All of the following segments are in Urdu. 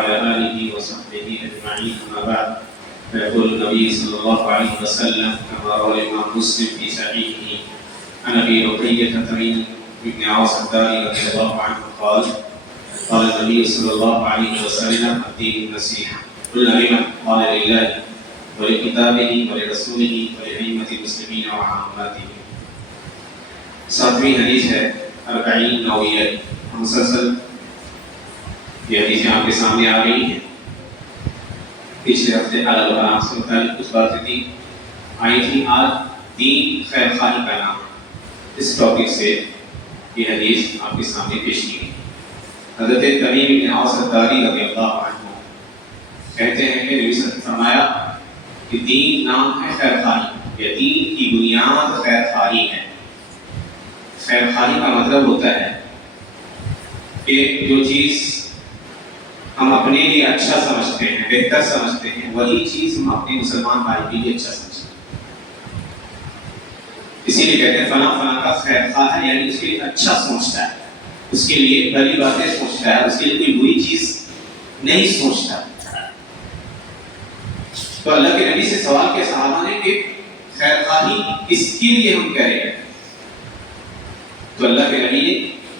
وعلى آله وصحبه أجمعين. أما بعد، فيقول النبي صلى الله عليه وسلم كما روى الإمام مسلم في صحيحه عن أبي رقية تميم بن عاص الداري رضي الله عنه قال: قال النبي صلى الله عليه وسلم: الدين النصيحة. قلنا لمن؟ قال: لله ولكتابه ولرسوله ولأئمة المسلمين وعامته. ساتویں حدیث ہے اربعین نوویہ. مسلسل یہ حدیثیں آپ کے سامنے آ رہی ہیں. پچھلے ہفتے الکلام سے متعلق کچھ باتیں تھی آئی تھی. آج دین خیر خواہی کا نام، اس ٹاپک سے یہ حدیث آپ کے سامنے پیش کی گئی. حضرت تمیم بن عاص الداری رضی اللہ عنہ کہتے ہیں کہ نبی صلی اللہ علیہ وسلم نے فرمایا کہ دین نام ہے خیر خواہی، یا دین کی بنیاد خیر خواہی ہے. خیر خواہی کا مطلب ہوتا ہے کہ جو چیز ہم اپنے لیے اچھا سمجھتے ہیں، بہتر سمجھتے ہیں، وہی چیز ہم اپنے مسلمان بھائی کے لیے اچھا سمجھتے ہیں. اسی لیے کہتے ہیں فلاں فلاں کا خیر خواہ ہے، یعنی اس کے لیے اچھا سوچتا ہے، اس کے لیے بھلی باتیں سوچتا ہے، اس کے لیے کوئی بری چیز نہیں سوچتا. تو اللہ کے نبی سے سوال کیا صحابہ نے کہ خیر خواہی کس کے لیے ہم کریں؟ تو اللہ کے نبی نے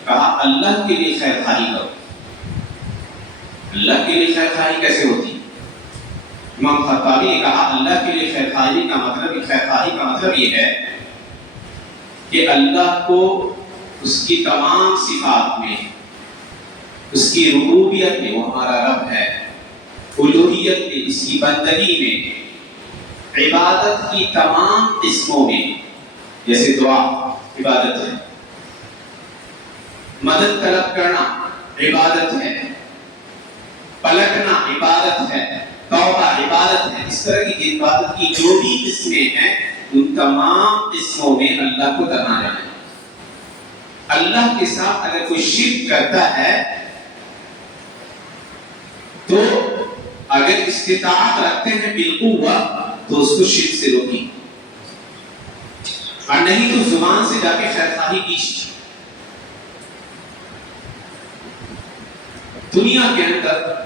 کہا اللہ کے لیے خیر خواہی کرو. اللہ کے لیے خیر خواہی کیسے ہوتی؟ امام خطابی نے کہا اللہ کے لیے خیر خواہی کا مطلب یہ ہے کہ اللہ کو اس کی تمام صفات میں، اس کی ربوبیت میں، وہ ہمارا رب ہے، الوہیت میں، اس کی بندگی میں، عبادت کی تمام قسموں میں، جیسے دعا عبادت ہے، مدد طلب کرنا عبادت ہے، پلٹنا عبادت ہے، توبہ عبادت ہے. اس طرح کی عبادت کی جو بھی قسمیں ہیں ان تمام قسموں میں اللہ کو درنا جانا ہے. اللہ کے ساتھ اگر کوئی شرک کرتا ہے تو اگر استطاعت رکھتے ہیں بالقوہ تو اس کو شرک سے روکیں، اور نہیں تو زبان سے جا کے خیر خواہی کیجیے. دنیا کے اندر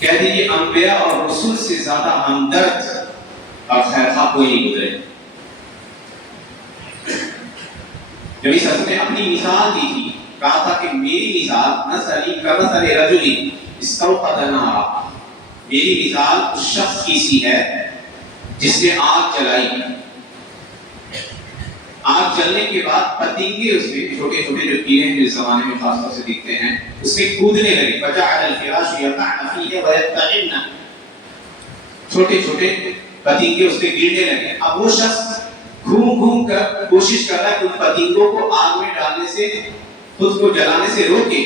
کہہ دیجیے انبیاء اور رسول سے زیادہ ہمدرد اور خیر خواہ کوئی نہیں گزرے. نبی صلی اللہ علیہ وسلم نے اپنی مثال دی تھی، کہا تھا کہ میری مثال مثلی کمثل رجل استوقد نارا، میری مثال اس شخص کی سی ہے جس نے آگ جلائی. آگ جلنے کے بعد پتنگے اس میں چھوٹے چھوٹے جو کیڑے ہیں جو اس زمانے میں خاص طور سے دکھتے ہیں اس میں کودنے لگے. فجعل الفراش يقعن فيه ويتقعن، چھوٹے چھوٹے پتنگے اس میں گرنے لگے. اب وہ شخص گھوم کر کوشش کر رہا ہے کہ ان پتنگوں کو آگ میں ڈالنے سے، خود کو جلانے سے روکے،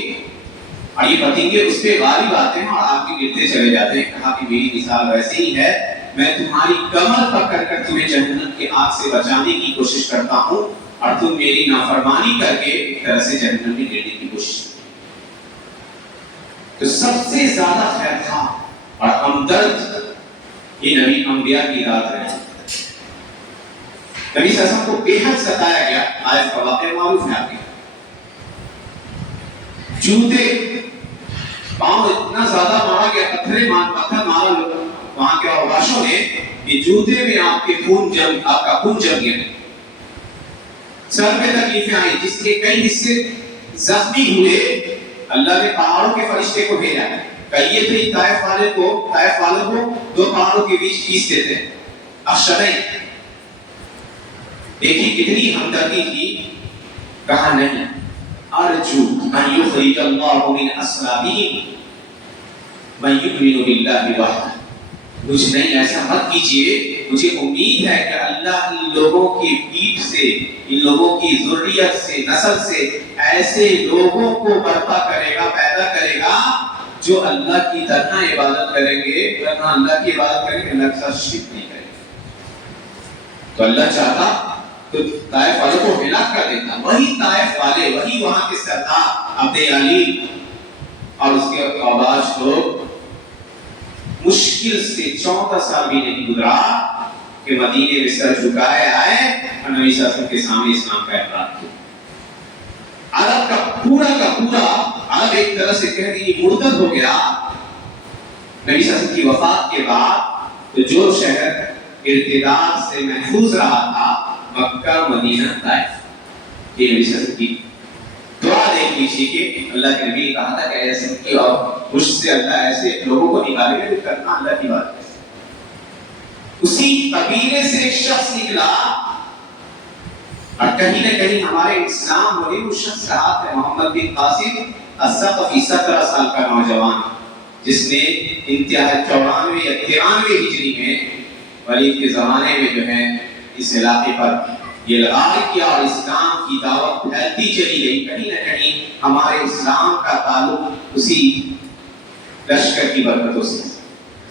اور یہ پتنگے اس پہ غالب آتے ہیں اور آگ کے گرتے چلے جاتے ہیں. کہا کہ میری مثال ویسے ہی ہے، میں تمہاری کمر پکڑ کر تمہیں جہنم کی آگ سے بچانے کی کوشش کرتا ہوں اور تم میری نافرمانی کر کے ایک طرح سے جہنم میں گرنے کی کوشش کرتے. تو سب سے زیادہ خیر خواہ اور ہمدرد یہ نبی انبیاء کی ذات رہے. نبی صلی اللہ علیہ وسلم کو بے حد ستایا گیا. آیت کا واقعہ معروف ہے آپ کے. جوتے پاؤں اتنا زیادہ مارا گیا، پتھر مارا وہاں کے اوباشوں نے کہ جوتے میں آپ کا خون جم گیا. سر پہ تکلیفیں آئی، جس کے کئی حصے زخمی ہوئے. اللہ نے پہاڑوں کے فرشتے کو بھیجا. کہیے تھے طائف والوں کو دو پہاڑوں کے بیچ کھینچ دیتے ہیں. اخشبین دیکھی کتنی ہمدردی تھی. کہا نہیں، ارجو ان یخرج اللہ من اصلابہم من یؤمن باللہ وحدہ. مجھے نہیں، ایسا مت کیجیے، مجھے امید ہے کہ اللہ ان لوگوں کی پیٹھ سے، ان لوگوں کی ذریت سے، نسل سے ایسے لوگوں کو برپا کرے گا، پیدا کرے گا جو اللہ کی تنہا عبادت کریں گے، تنہا اللہ کی عبادت کریں گے، اللہ کے ساتھ شرک نہیں کریں گے. تو اللہ چاہتا تو طائف والوں کو ہلاک کر دیتا. وہی طائف والے، وہی وہاں کے سردار عبد علی اور اس کے آباش لوگ مشکل سے 14 سال بھی نہیں گزرا کہ مدینے میں سر جھکائے آئے اور نبی صلی اللہ علیہ وسلم کے سامنے اسلام کا اقرار کیا. عرب کا پورا عرب ایک طرح سے کہہ دیجیے مرتد ہو گیا نبی صلی اللہ علیہ وسلم کی وفات کے بعد تو جو شہر ارتداد سے محفوظ رہا تھا مکہ مدینہ طائف، یہ نبی صلی اللہ علیہ وسلم کی دعا دیکھ لیجیے کہ اللہ کے نبی نے کہا تھا کہ ایسے کی اور مجھ سے اللہ ایسے لوگوں کو نکالے گا جو کرنا اللہ کی بات ہے۔ اسی قبیلے سے ایک شخص نکلا اور کہیں نہ کہیں ہمارے اسلام ہونے وہ شخص رہا ہے محمد بن قاسم الثقفی، 17 سال کا نوجوان جس نے انتہائی 94 یا 93 ہجری میں ولید کے زمانے میں جو ہے اس علاقے پر یہ لغار کیا اور اسلام کی دعوت پھیلتی چلی گئی۔ کہیں نہ کہیں ہمارے اسلام کا تعلق اسی لشکر کی برکتوں سے،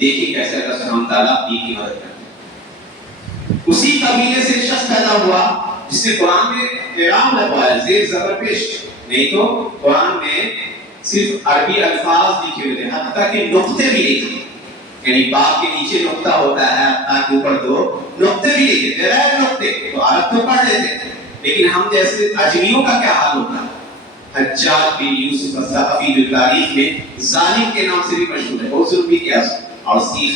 دیکھیے کیسے اللہ سبحانہ تعالیٰ دین کی مدد کرتے ہیں۔ اسی قبیلے سے شخص پیدا ہوا جس نے قرآن میں اعراب لگوایا، زیر زبر پیش، نہیں تو قرآن میں صرف عربی الفاظ لکھے ہوئے تھے، حتیٰ کہ نقطے بھی لکھے، یعنی باپ کے نیچے نقطہ ہوتا ہے، تاکہ اوپر 2 نقطے بھی لکھے تھے، غیر نقطے تو عرب تو پڑھ لیتے تھے، لیکن ہم جیسے اجمیوں کا کیا حال ہوتا ہے؟ حجاج بن یوسف الثقفی جو تاریخ میں ظالم کے نام سے بھی مشہور ہے، بہت ظلم بھی کیا اور اس کی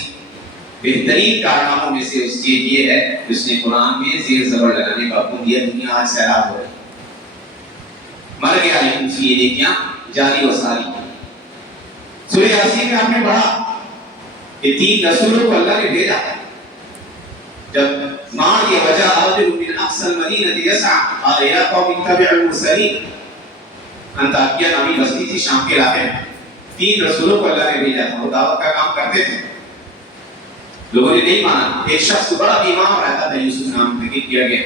بہترین کارناموں میں سے اس چیز یہ ہے جس نے قرآن میں زیر زبر لگانے کا حکم دیا۔ دنیا آج سیراب ہو رہی، مر گیا لیکن اس کی یہ نیکیاں جاری و ساری۔ سورہ یاسین میں آپ نے پڑھا کہ 3 رسولوں کو اللہ نے بھیجا، جب مار یہ وجہ رجل من اقصى المدینہ یسعى قال یا قوم اتبعوا المرسلین، انطاکیہ نامی بستی تھی شام کے علاقے میں، 3 رسولوں کو اللہ نے بھیجا تھا، وہ دعوت کا کام کرتے تھے، لوگوں نے نہیں مانا۔ ایک شخص بڑا بیمار رہتا تھا، یوسف نام ذکر کیا گیا،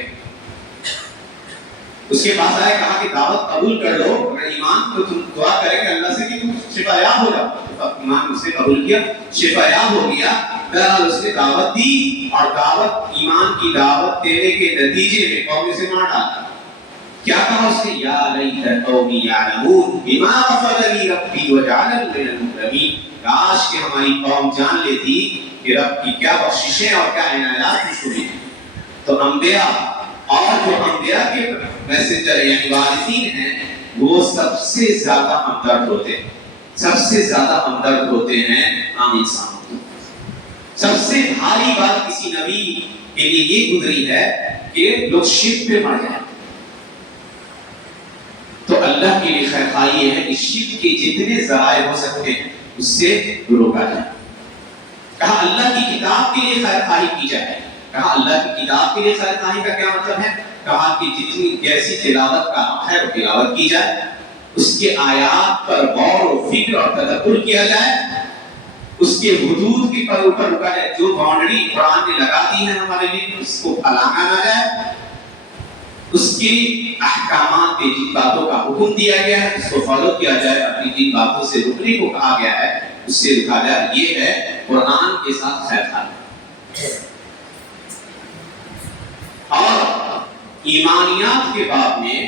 اس کے پاس آئے، کہا کہ دعوت قبول کر لو، اگر ایمان تو تم دعا کرے کہ اللہ سے کہ تم شفا یاب ہو جاؤ۔ ایمان اس نے قبول کیا، شفا یاب ہو گیا، بہرحال اس نے دعوت دی اور دعوت ایمان کی دعوت دینے کے نتیجے میں قوم سے مار ڈالا۔ کیا کہا اس نے؟ یا لیت قومی یعلمون بما غفر لی ربی وجعلنی من المکرمین، کاش کہ ہماری قوم جان لیتی کہ رب کی کیا بخششیں اور کیا عنایات مجھ کو ملی۔ تو انبیاء اور جو انبیاء کے میسنجر یعنی وارثین ہیں وہ سب سے زیادہ ہمدرد ہوتے ہیں، سب سے زیادہ ہمدرد ہوتے ہیں عام انسانوں۔ سب سے بھاری بات کسی نبی کے لیے یہ گزری ہے کہ لوگ شرک پہ مر جائیں، تو اللہ کے لیے خیر خواہی یہ ہے کہ شرک کے جتنے ذرائع ہو سکتے ہیں اس سے روکا جائے۔ کہا اللہ کی کتاب کے لیے خیر خواہی کی جائے۔ کہا اللہ کی کتاب کے لیے خیر خواہی کا کیا مطلب ہے؟ کہا کہ جتنی جیسی تلاوت کا ہے وہ تلاوت کی جائے، اس کے آیات پر غور و فکر اور تدبر کیا جائے، اس کے حدود کے اوپر رکا جائے، جو باؤنڈری قرآن نے لگا دی ہے ہمارے لیے اس کو پھلانا نہ جائے، اس کے احکامات کے جن باتوں کا حکم دیا گیا ہے اس کو فالو کیا جائے، اپنی جن باتوں سے رکنے کو کہا گیا ہے اس سے رکا جائے۔ یہ ہے قرآن کے ساتھ خیر خواہی۔ اور ایمانیات کے باب میں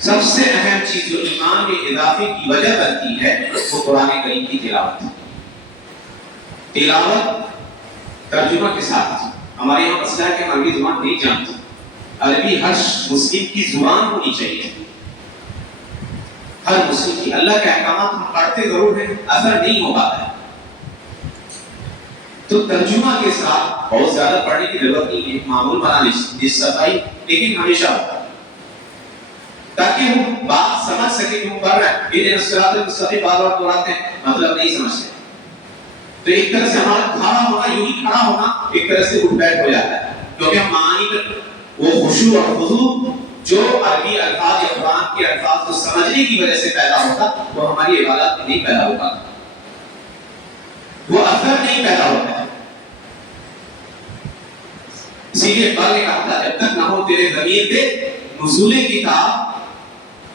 سب سے اہم چیز جو ایمان میں اضافے کی وجہ بنتی ہے وہ قرآن کریم کی تلاوت۔ تلاوت ترجمہ کے ساتھ، ہمارے یہاں مسئلہ ہے کہ ہم عربی زبان نہیں جانتے، عربی ہر مسلم کی زبان ہونی چاہیے، ہر مسلم کی۔ اللہ کے احکامات ہم پڑھتے ضرور ہیں، اثر نہیں ہو پاتا ہے، تو ترجمہ کے ساتھ بہت زیادہ پڑھنے کی ضرورت نہیں ہے، معمول بنا لیجیے صفائی، لیکن ہمیشہ تاکہ وہ بات سمجھ سکے کہ وہ پڑھ رہا ہے۔ یہ الصراط المستقیم بار بار دہراتے ہیں، مطلب نہیں سمجھتے، تو ایک طرح سے ہمارا کھڑا ہونا، یوں ہی کھڑا ہونا ایک طرح سے اٹھ بیٹھ ہو جاتا ہے، کیونکہ ہم معانی پر وہ خشوع اور خضوع جو عربی الفاظ یا قرآن کے الفاظ کو سمجھنے کی وجہ سے پیدا ہوتا وہ ہماری عبادت میں نہیں پیدا ہوتا، وہ اثر نہیں پیدا ہوتا ہے۔ اسی لیے اقبال نے کہا تھا جب تک نہ ہو تیرے ضمیر پہ نزول کتاب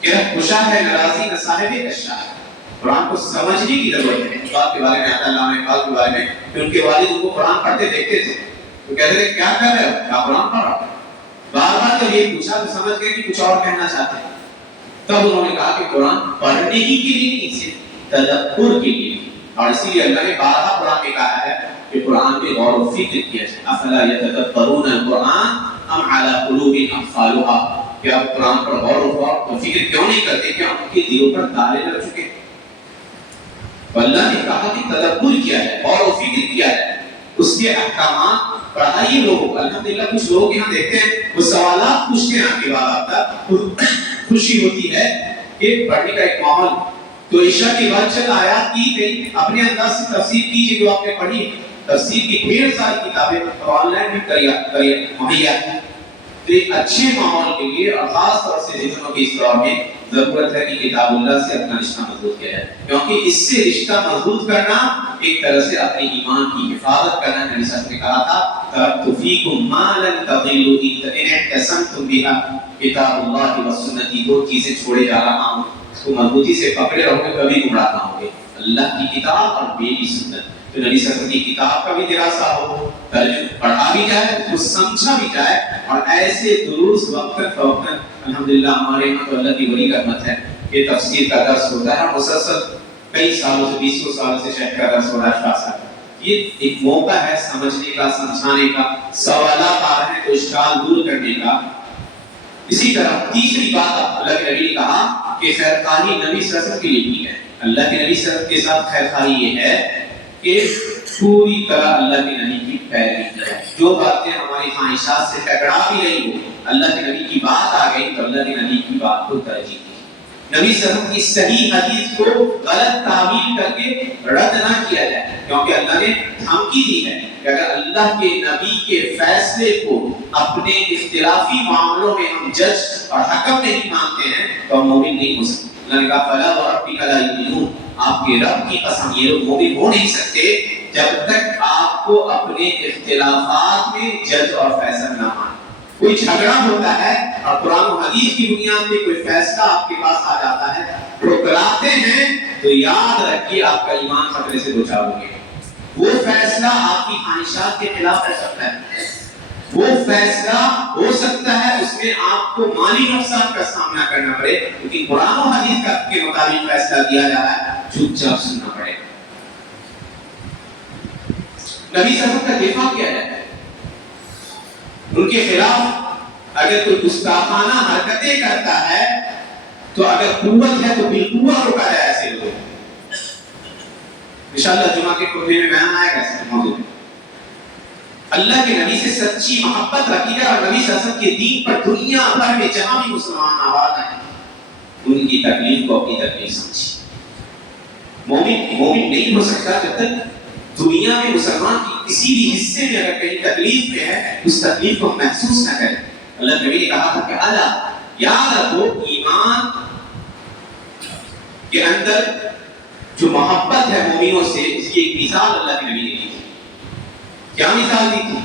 کہ خوشا ہے ناراضی نہ صاحب کشا ہے۔ قرآن کو سمجھنے کی ضرورت ہے۔ اقبال کے بارے میں آتا علامہ اقبال کے بارے میں کہ ان کے والد ان کو قرآن پڑھتے دیکھتے تھے تو کہتے تھے کیا کر رہے ہو؟ کیا قرآن پڑھ رہا ہو؟ بار بار جب یہ پوچھا تو سمجھ گئے کہ کچھ اور کہنا چاہتے ہیں، تب انہوں نے کہا کہ قرآن پڑھنے ہی کے لیے نہیں، صرف تدبر کے لیے، اور اسی لیے اللہ نے بارہا قرآن میں کہا ہے کہ قرآن میں غور و فکر کیا جائے۔ افلا یتدبرون القرآن ام علی قلوب اقفالها، کہ آپ قرآن پر غور و فکر کیوں نہیں کرتے؟ کہ ان کے دلوں پر تالے لگ چکے، تو اللہ نے کہا کہ تدبر کیا ہے اور فکر کیا ہے، اس کے احکامات پڑھائیے لوگوں کو۔ الحمدللہ کچھ لوگ یہاں دیکھتے ہیں وہ سوالات پوچھتے ہیں، آپ کے بعد آپ کا خوشی ہوتی ہے کہ پڑھنے کا ایک ماحول۔ تو عشاء کے بعد چند آیات کی گئی، اپنے انداز سے تفسیر کیجیے جو آپ نے پڑھی۔ تفسیر کی ڈھیر ساری کتابیں آن لائن بھی کریے مہیا۔ تو ایک اچھے ماحول کے لیے اور خاص طور سے ذہنوں کے اس دور میں ضرورت ہے کہ کتاب اللہ سے اپنا رشتہ مضبوط کیا جائے، کیونکہ اس سے رشتہ مضبوط کرنا ایک طرح سے اپنے ایمان کی حفاظت کرنا۔ نبی صلی اللہ علیہ وسلم نے کہا تھا ترکت فیکم ما لن تضلوا ان اعتصمتم بها کتاب اللہ وسنتی، دو چیزیں چھوڑے جا رہا ہوں، اس کو مضبوطی سے پکڑے رہو گے، کبھی گمراہ نہ ہوگے، اللہ کی کتاب اور میری سنت۔ تو نبی صلی اللہ علیہ وسلم کی کتاب کا بھی دراسہ ہو، ترجمہ پڑھا بھی جائے، اس کو سمجھا بھی جائے، اور ایسے دروس وقت فوقت الحمدللہ ہمارے یہاں تو اللہ کی بڑی رحمت ہے کہ تفسیر کا درس ہوتا ہے مسلسل کئی سالوں سے، 20 سال سے شیخ کا درس ہو رہا ہے۔ شاہ صاحب یہ ایک موقع ہے سمجھنے کا، سمجھانے کا، سوالات آ رہے ہیں تو اشکال دور کرنے کا۔ اسی طرح تیسری بات اللہ کے نبی نے کہا کہ خیر خواہی نبی صلی اللہ علیہ وسلم کے لیے کی ہے۔ اللہ کے نبی صلی اللہ علیہ وسلم کے ساتھ خیر خواہی یہ ہے کہ پوری طرح اللہ کے نبی کی پیروی کرے۔ جو باتیں ہماری خواہشات سے ٹکرا بھی رہی ہو، اللہ کے نبی کی بات آ گئی تو اللہ کے نبی کی بات کو ترجیح دی۔ نبی صلی اللہ علیہ وسلم کی صحیح حدیث کو غلط تعبیر کر کے رد نہ کیا جائے، کیونکہ اللہ نے دھمکی دی ہے کہ اگر اللہ کے نبی کے فیصلے کو اپنے اختلافی معاملوں میں ہم جج اور حکم نہیں مانتے ہیں تو ہم مومن نہیں ہو سکتے۔ اللہ نے کہا فلا وربک لا یؤمنون، آپ کے رب کی قسم یہ لوگ مومن ہو نہیں سکتے جب تک آپ کو اپنے اختلافات میں جج اور فیصلہ نہ مانے۔ کوئی جھگڑا ہوتا ہے اور قرآن و حدیث کی بنیاد پہ کوئی فیصلہ آپ کے پاس آ جاتا ہے، ٹھکراتے ہیں تو یاد رکھیے آپ کا ایمان خطرے سے دو چار ہو گئے۔ وہ فیصلہ آپ کی خواہشات کے خلاف ہو سکتا ہے، وہ فیصلہ ہو سکتا ہے اس میں آپ کو مالی نقصان کا سامنا کرنا پڑے، لیکن قرآن و حدیث کے مطابق فیصلہ دیا جا رہا ہے، چپ چاپ سننا پڑے۔ نبی صلی اللہ علیہ وسلم کا دفاع کیا جائے، ان کے خلاف اگر کوئی گستاخانہ حرکتیں کرتا ہے تو اگر قوت ہے تو بالقوت روکا جائے ایسے لوگوں کو۔ انشاءاللہ جمعہ کے خطبے میں بیان آئے گا اس موضوع میں۔ اللہ کے نبی سے سچی محبت رکھی ہے اور نبی صلی اللہ علیہ وسلم کے دین پر دنیا بھر میں جہاں بھی مسلمان آباد ہیں ان کی تکلیف کو اپنی تکلیف سمجھی۔ مومن نہیں ہو سکتا جب تک دنیا میں مسلمان کی کسی بھی حصے میں اگر کہیں تکلیف میں ہے اس تکلیف کو محسوس نہ کرے۔ اللہ نبی نے کہا تھا کہ اللہ یاد رکھو ایمان کے اندر جو محبت ہے مومنوں سے اس کی ایک مثال اللہ کے نبی نے دی تھی۔ کیا مثال دی تھی؟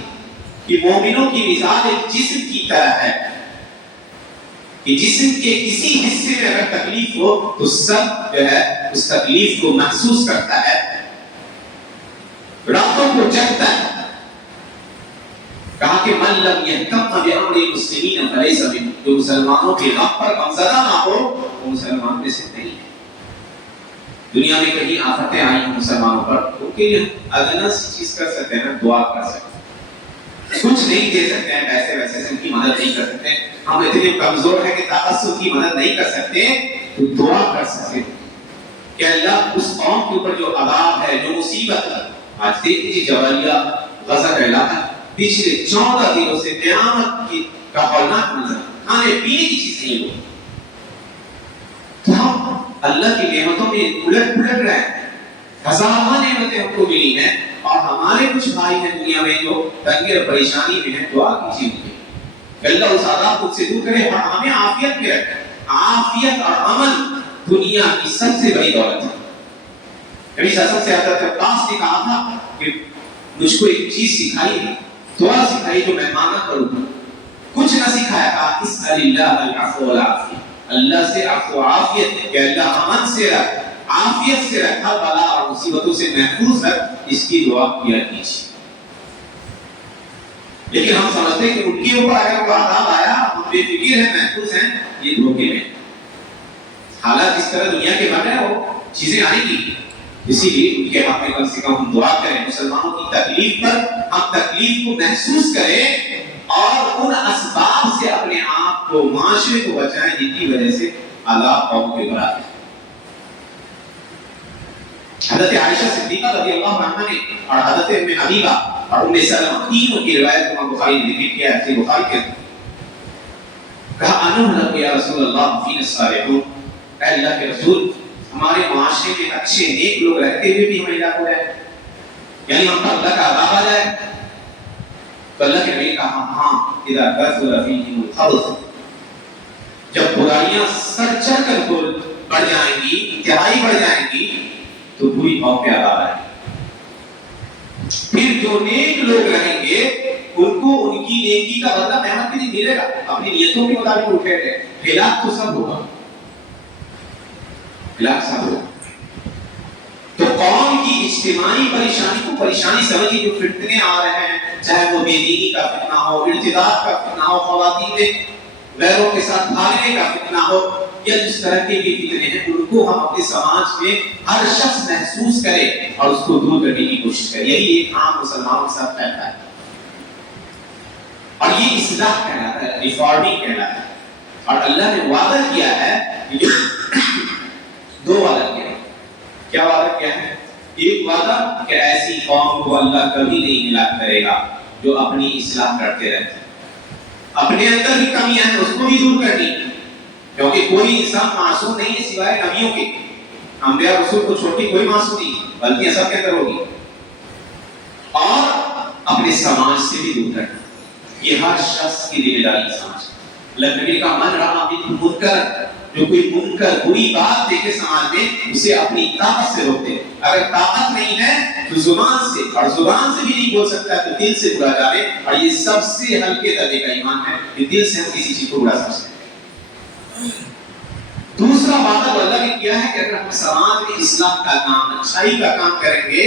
کہ مومنوں کی مثال ایک جسم کی طرح ہے کہ جسم کے کسی حصے میں اگر تکلیف ہو تو سب جو ہے اس تکلیف کو محسوس کرتا ہے، راتوں کو جگتا ہے۔ کہا کہ من لم یہتم بامر المسلمین فلیس منہم، جو مسلمانوں کے غم پر غمزدہ نہ ہو وہ مسلمان میں سے نہیں ہے۔ دنیا میں کہیں آفتیں آئی ہیں مسلمانوں پر، ان کے لیے ادنا سی چیز کر سکتے ہیں، دعا کر سکتے ہیں، کچھ نہیں دے سکتے ہیں، پیسے ویسے سے ان کی مدد نہیں کر سکتے، ہم اتنے کمزور ہیں کہ تعصب کی مدد نہیں کر سکتے، تو دعا کر سکتے کہ اللہ اس قوم کے اوپر جو عذاب ہے، جو مصیبت ہے، آج دیکھ لیجیے جوالیہ غزہ کا علاقہ پچھلے 14 دنوں سے قیامت کی کا ہولناک منظر، کھانے پینے کی چیز نہیں ہوئی، تو ہم اللہ کی نعمتوں میں الٹ پلٹ رہے ہیں۔ ہزاروں نعمتیں ہم کو ملی ہیں اور ہمارے کچھ بھائی ہیں دنیا میں جو تنگی اور پریشانی میں ہیں، دعا کیجیے ان کی کہ اللہ اس عذاب کو سے دور کرے اور ہمیں عافیت میں رکھے۔ عافیت اور امن دنیا کی سب سے بڑی دولت ہے۔ نبی صلی اللہ علیہ وسلم سے حضرت عباس نے کہا تھا کہ مجھ کو ایک چیز سکھائی، دعا سکھائی جو میں مانا کروں، کچھ نہ سکھایا، کہا اسأل اللہ العفو والعافیہ، اللہ سے عفو و عافیت کہ اللہ امن سے رکھ، عافیت سے رکھا، بلا اور مصیبتوں سے محفوظ رکھ، اس کی دعا کیا کیجیے۔ لیکن ہم سمجھتے ہیں کہ ان کے اوپر اگر وہ عذاب آیا ہم بے فکر ہیں، محفوظ ہیں، یہ دھوکے میں۔ حالات اس طرح دنیا کے بن رہے ہیں، وہ چیزیں آئیں گی، اسی لیے ان کے حق میں کم سے کم ہم دعا کریں، مسلمانوں کی تکلیف پر ہم تکلیف کو محسوس کریں اور ان اسباب سے اپنے آپ کو، معاشرے کو بچائیں جن کی وجہ سے عذاب قوم کے اوپر آتے ہیں۔ حضرت عائشہ صدیقہ رضی اللہ عنہا نے اور حضرت ام حبیبہ اور ام سلمہ تینوں کی روایت امام بخاری نے ذکر کیا ہے بخاری کے کہا انہم یا رسول اللہ فینا الصالحون، اے اللہ کے رسول ہمارے معاشرے میں اچھے نیک لوگ رہتے ہوئے بھی ہمیں ہلاک ہو جائے، یعنی ہم پر اللہ کا عذاب آ جائے؟ تو اللہ کے نبی کہا ہاں اذا کثر فیہم الخبث، جب برائیاں سر چڑھ کر بڑھ جائیں گی، انتہائی بڑھ جائیں گی تو بری موت پہ عذاب آئے۔ پھر جو نیک لوگ رہیں گے ان کو ان کی نیکی کا بدلہ قیامت کے دن ملے گا، اپنی نیتوں کے مطابق اٹھے گے، ہلاک تو سب ہوگا، ہلاک سب ہوگا۔ تو قوم کی اجتماعی پریشانی کو پریشانی سمجھیے، جو فتنے آ رہے ہیں، چاہے وہ بے دینی کا فتنہ ہو، ارتداد کا فتنہ ہو، خواتین میں غیروں کے ساتھ بھاگنے کا فتنہ ہو، یا جس طرح کے بھی فتنے ہیں، ان کو ہم اپنے سماج میں ہر شخص محسوس کرے اور اس کو دور کرنے کی کوشش کرے۔ یہی ایک عام مسلمانوں کے ساتھ پھیلتا ہے اور یہ اصلاح کہلاتا ہے، ریفارمنگ کہلاتا ہے۔ اور اللہ نے وعدہ کیا ہے، دو وعدہ کیا ہے۔ کیا وعدہ کیا ہے؟ ایک وعدہ کہ ایسی قوم کو اللہ کبھی نہیں ہلاک کرے گا جو اپنی اصلاح کرتے رہتے ہیں، اپنے اندر بھی کمیاں ہیں اس کو بھی دور کرنی، کیونکہ کوئی انسان معصوم نہیں ہے سوائے نبیوں کے، انبیاء رسول کو چھوڑ کے کوئی معصوم نہیں، غلطیاں سب کے اندر ہوگی، اور اپنے سماج سے بھی دور کرنا، یہ ہر شخص کی ذمہ داری ہے۔ سماج اللہ نبی کا من رہا منکر، جو کوئی منکر بری بات دیکھے سماج میں اسے اپنی طاقت سے روکتے، اگر طاقت نہیں ہے تو زبان سے، اور زبان سے بھی نہیں بول سکتا تو دل سے برا جاوے، اور یہ سب سے ہلکے درجے کا ایمان ہے کہ دل سے ہم کسی چیز کو برا سمجھتے ہیں۔ دوسرا وعدہ جو اللہ نے کیا ہے کہ اگر ہم سماج میں اصلاح کا کام، اچھائی کا کام کریں گے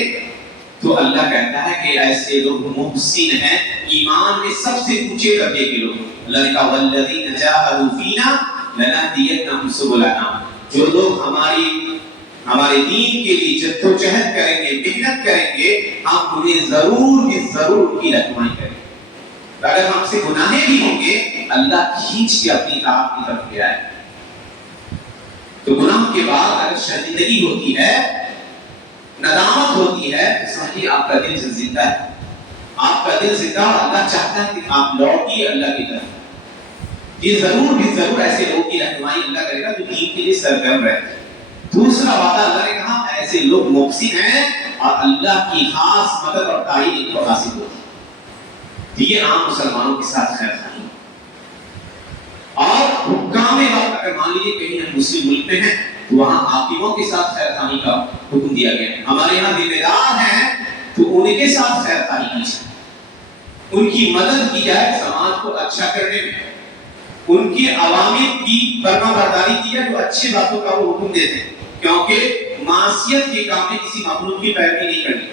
تو اللہ کہتا ہے کہ ایسے لوگ محسن ہیں، ایمان میں سب سے اونچے درجے کے لوگ۔ اللہ نے کہا والذین جاہدوا فینا لنہدینہم سبلنا، جو لوگ ہمارے دین کے لیے جدوجہد کریں گے، محنت کریں گے، ہم انہیں ضرور ان کی رہنمائی کریں گے۔ اگر ہم سے گناہیں بھی ہوں گے اللہ کھینچ کے اپنی طاعت کی طرف لے آئے۔ تو گناہ کے بعد اگر شرمندگی ہوتی ہے، ندامت ہوتی ہے، تو سمجھیے آپ کا دل زندہ ہے، آپ کا دل زندہ، اور اللہ چاہتا ہے کہ آپ لوٹیے اللہ کی طرف۔ یہ ضرور ایسے لوگوں کی رہنمائی اللہ کرے گا جو دین کے لیے سرگرم رہتے ہیں۔ دوسرا وعدہ اللہ نے کہا ایسے لوگ محسن ہیں اور اللہ کی خاص مدد اور تائید ان کو حاصل ہوتی ہے۔ یہ عام مسلمانوں کے ساتھ خیر خواہی، اور حکام وقت اگر مان لیجیے کہیں ہم مسلم ملک میں ہیں تو وہاں حاکموں کے ساتھ خیر خواہی کا حکم دیا گیا ہے۔ ہمارے یہاں ذمہ دار ہیں تو ان کے ساتھ خیر خواہی کی جائے، ان کی مدد کی جائے سماج کو اچھا کرنے میں، ان کے عوامل کی فرما برداری کی جائے، جو اچھی باتوں کا وہ حکم دیتے ہیں، کیونکہ معصیت کے کام میں کسی مخلوق کی پیروی نہیں کرنی،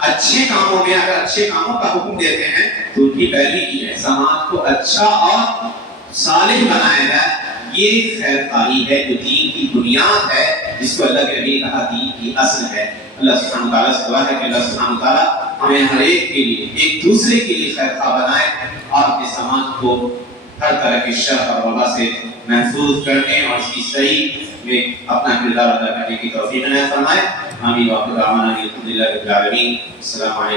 اچھے کاموں میں اگر اچھے کاموں کا حکم دیتے ہیں تو ان کی پیروی کی جائے، سماج کو اچھا اور صالح بنایا جائے۔ یہ خیر خواہی ہے جو دین کی بنیاد ہے، جس کو اللہ کے نبی نے کہا دین کی اصل ہے۔ اللہ سبحانہ وتعالیٰ سے دعا ہے کہ اللہ سبحانہ وتعالیٰ ہمیں ہر ایک کے لیے، ایک دوسرے کے لیے خیر خواہ بنائے، اور اپنے سماج کو ہر طرح کی شر اور وبا سے محفوظ کرنے اور اس کی صحیح میں اپنا کردار ادا کرنے کی توفیق عنایت فرمائے۔ آمین۔ وآخر دعوانا الحمد للہ رب العالمین۔ السلام علیکم۔